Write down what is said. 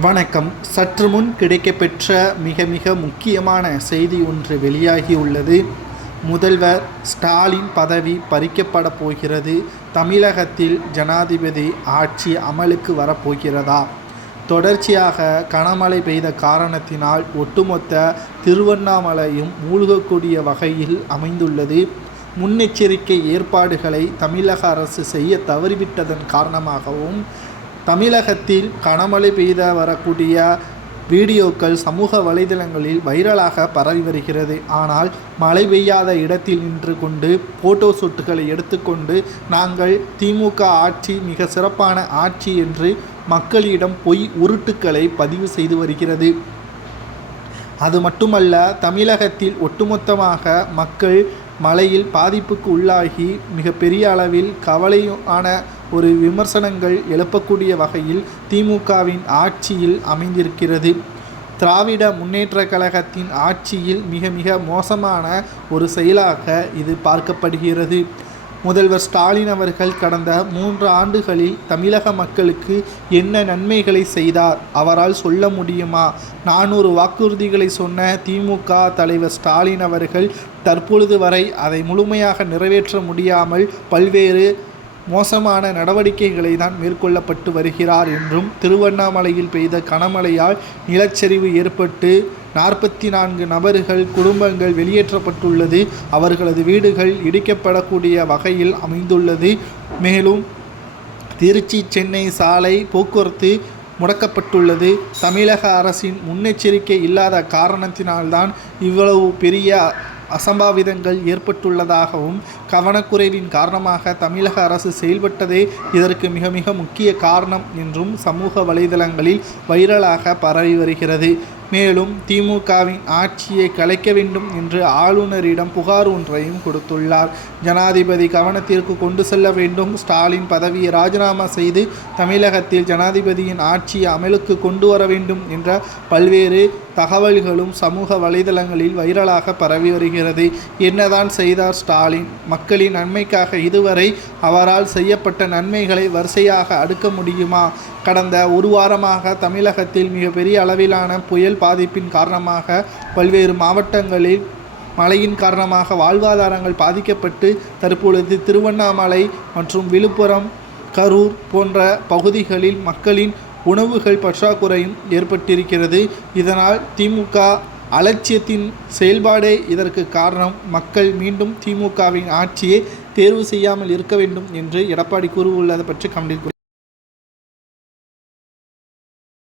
வணக்கம். சற்று முன் கிடைக்கப்பெற்ற மிக முக்கியமான செய்தி ஒன்று வெளியாகியுள்ளது. முதல்வர் ஸ்டாலின் பதவி பறிக்கப்பட போகிறது. தமிழகத்தில் ஜனாதிபதி ஆட்சி அமலுக்கு வரப்போகிறதா? தொடர்ச்சியாக கனமழை பெய்த காரணத்தினால் ஒட்டுமொத்த திருவண்ணாமலையும் மூழ்கக்கூடிய வகையில் அமைந்துள்ளது. முன்னெச்சரிக்கை ஏற்பாடுகளை தமிழக அரசு செய்ய தவறிவிட்டதன் காரணமாகவும் தமிழகத்தில் கனமழை பெய்த வரக்கூடிய வீடியோக்கள் சமூக வலைதளங்களில் வைரலாக பரவி வருகிறது. ஆனால் மழை பெய்யாத இடத்தில் நின்று கொண்டு போட்டோ ஷூட்டுகளை எடுத்துக்கொண்டு நாங்கள் திமுக ஆட்சி மிக சிறப்பான ஆட்சி என்று மக்களிடம் பொய் உருட்டுக்களை பதிவு செய்து வருகிறது. அது மட்டுமல்ல, தமிழகத்தில் ஒட்டுமொத்தமாக மக்கள் மழையில் பாதிப்புக்கு உள்ளாகி மிகப்பெரிய அளவில் கவலையான ஒரு விமர்சனங்கள் எழுப்பக்கூடிய வகையில் திமுகவின் ஆட்சியில் அமைந்திருக்கிறது. திராவிட முன்னேற்றக் கழகத்தின் ஆட்சியில் மிக மோசமான ஒரு செயலாக இது பார்க்கப்படுகிறது. முதல்வர் ஸ்டாலின் அவர்கள் கடந்த 3 ஆண்டுகளில் தமிழக மக்களுக்கு என்ன நன்மைகளை செய்தார்? அவரால் சொல்ல முடியுமா? 400 வாக்குறுதிகளை சொன்ன திமுக தலைவர் ஸ்டாலின் அவர்கள் தற்பொழுது வரை அதை முழுமையாக நிறைவேற்ற முடியாமல் பல்வேறு மோசமான நடவடிக்கைகளை தான் மேற்கொள்ளப்பட்டு வருகிறார் என்றும், திருவண்ணாமலையில் பெய்த கனமழையால் நிலச்சரிவு ஏற்பட்டு 44 நபர்கள் குடும்பங்கள் வெளியேற்றப்பட்டுள்ளது. அவர்களது வீடுகள் இடிக்கப்படக்கூடிய வகையில் அமைந்துள்ளது. மேலும் திருச்சி சென்னை சாலை போக்குவரத்து முடக்கப்பட்டுள்ளது. தமிழக அரசின் முன்னெச்சரிக்கை இல்லாத காரணத்தினால்தான் இவ்வளவு பெரிய அசம்பாவிதங்கள் ஏற்பட்டுள்ளதாகவும், கவனக்குறைவின் காரணமாக தமிழக அரசு செயல்பட்டதே இதற்கு மிக முக்கிய காரணம் என்றும் சமூக வலைதளங்களில் வைரலாக பரவி வருகிறது. மேலும் திமுகவின் ஆட்சியை கலைக்க வேண்டும் என்று ஆளுநரிடம் புகார் ஒன்றையும் கொடுத்துள்ளார். ஜனாதிபதி கவனத்திற்கு கொண்டு செல்ல வேண்டும். ஸ்டாலின் பதவியை ராஜினாமா செய்து தமிழகத்தில் ஜனாதிபதியின் ஆட்சியை அமலுக்கு கொண்டு வர வேண்டும் என்ற பல்வேறு தகவல்களும் சமூக வலைதளங்களில் வைரலாக பரவி வருகிறது. என்னதான் செய்தார் ஸ்டாலின்? மக்களின் நன்மைக்காக இதுவரை அவரால் செய்யப்பட்ட நன்மைகளை வரிசையாக அடுக்க முடியுமா? கடந்த ஒரு வாரமாக தமிழகத்தில் மிகப்பெரிய அளவிலான புயல் பாதிப்பின் காரணமாக பல்வேறு மாவட்டங்களில் மழையின் காரணமாக வாழ்வாதாரங்கள் பாதிக்கப்பட்டு தற்பொழுது திருவண்ணாமலை மற்றும் விழுப்புரம், கரூர் போன்ற பகுதிகளில் மக்களின் உணவுகள் பற்றாக்குறையும் ஏற்பட்டிருக்கிறது. இதனால் திமுக அலட்சியத்தின் செயல்பாடே இதற்கு காரணம். மக்கள் மீண்டும் திமுகவின் ஆட்சியை தேர்வு செய்யாமல் இருக்க வேண்டும் என்று எடப்பாடி கூறியுள்ளதை பற்றி கண்டிப்பாக